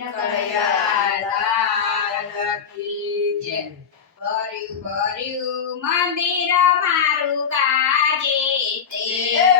કનૈયા લાલ કી જય. ભર્યું ભર્યું મંદિર મારું ગાજે તે,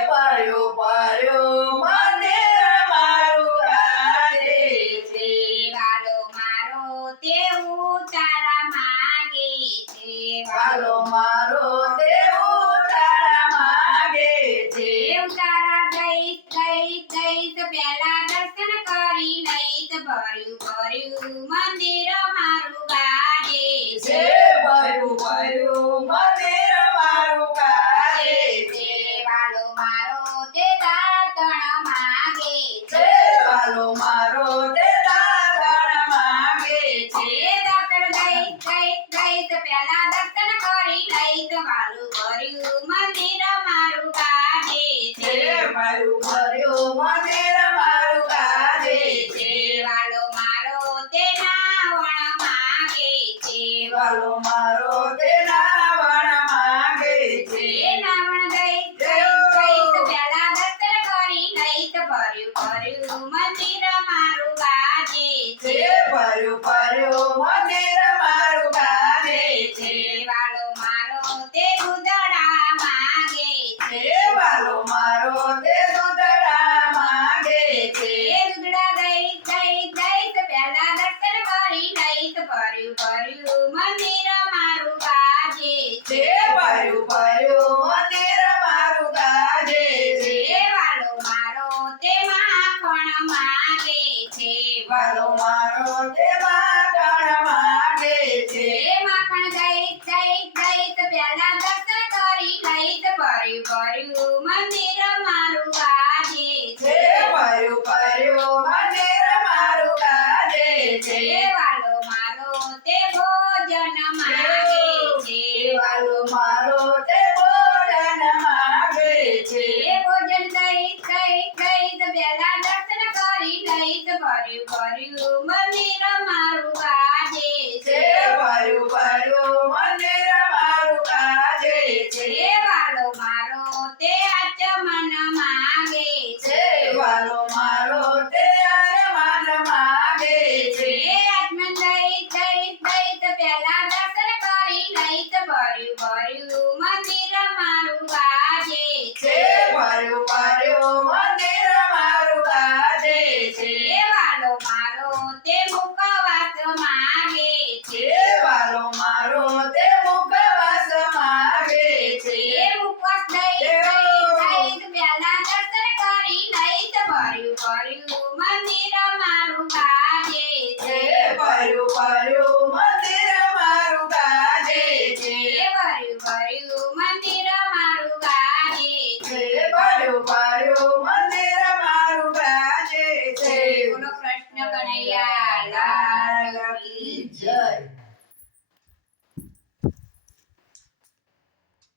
ભર્યું ભર્યું મંદિર મારું ગાજે છે. વાલો મારો તેવું તારા માગે છે, વાલો મારો દેવું તારા માગે છે. દેવ તારા દઈશ દઈશ દઈશ પહેલા દર્શન કરી લઈશ. ભર્યું ભર્યું મંદિર મારું ગાજે છે. છે, ભર્યું ભર્યું મંદિર મારું ગાજે છે. વાલો મારો તે દાતણ માગે છે. વાલો મારો તે દાતણ માગે છે. દાતણ દઈશ દઈશ દઈશ પહેલા દર્શન કરી લઈશ. વાલું ભર્યું મંદિર મારું ગાજે છે. છે, ભર્યું ભર્યું મંદિર મારું ગાજે છે. વાલો મારો તે નાવણ માગે છે, વાલો મારો તે નાવણ માગે છે. નાવણ દઈશ દઈશ દઈશ પહેલા દર્શન કરી લઈશ. ભર્યું ભર્યું મંદિર મારું ગાજે છે. છે, ભર્યું ભર્યું મંદિર મારું ગાજે છે. વાલો મારો તે દૂધડા માગે છે, છે. વાલો મારો તે દૂધડા માગે છે. દૂધડા દઈશ દઈશ દઈશ પહેલા દર્શન કરી લઈશ. ભર્યું ભર્યું મંદિર મારું ગાજે છે. છે, ભર્યું ભર્યું મંદિર મારું ગાજે છે. વાલો મારો તે માખણ માગે છે, વાલો મારો તે માખણ માગે છે. માખણ દઈશ દઈશ દઈશ પહેલા દર્શન કરી લઈશ. ભર્યું ભર્યું મંદિર મારું ગાજે છે. છે, ભર્યું ભર્યું મંદિર મારું ગાજે છે. વાલો મારો તે ભોજન માગે છે, વાલો મારો તે ભોજન માગે છે. ભોજન દઈશ દઈશ દઈશ પહેલા દર્શન કરી લઈશ. ભર્યું ભર્યું મંદિર મારું ગાજે છે. છે, ભર્યું ભર્યું મંદિર મારું ગાજે છે. વાલો મારો તે આચમન માગે છે. વાલો મારો તે આનમાન માગે છે. આચમન દઈશ દઈશ દઈશ પહેલા દર્શન કરી લઈશ. ભર્યું ભર્યું મંદિર મારું ગાજે છે. છે, ભર્યું ભર્યું મંદિર મારું ગાજે છે. વાલો મારો તે મુખવાસ માગે છે, છે. વાલો મારો તે મુખવાસ માગે છે. મુખવાસ દઈશ દઈશ દઈશ પહેલા દર્શન કરી લઈશ. ભર્યું ભર્યું મંદિર મારું ગાજે છે. છે, ભર્યું ભર્યું મંદિર મારું ગાજે છે. ભર્યું ભર્યું મંદિર મારું ગાજે છે. છે. ભર્યું ભર્યું મંદિર મારું ગાજે છે. બોલો કૃષ્ણ કનૈયા લાલ કી જય.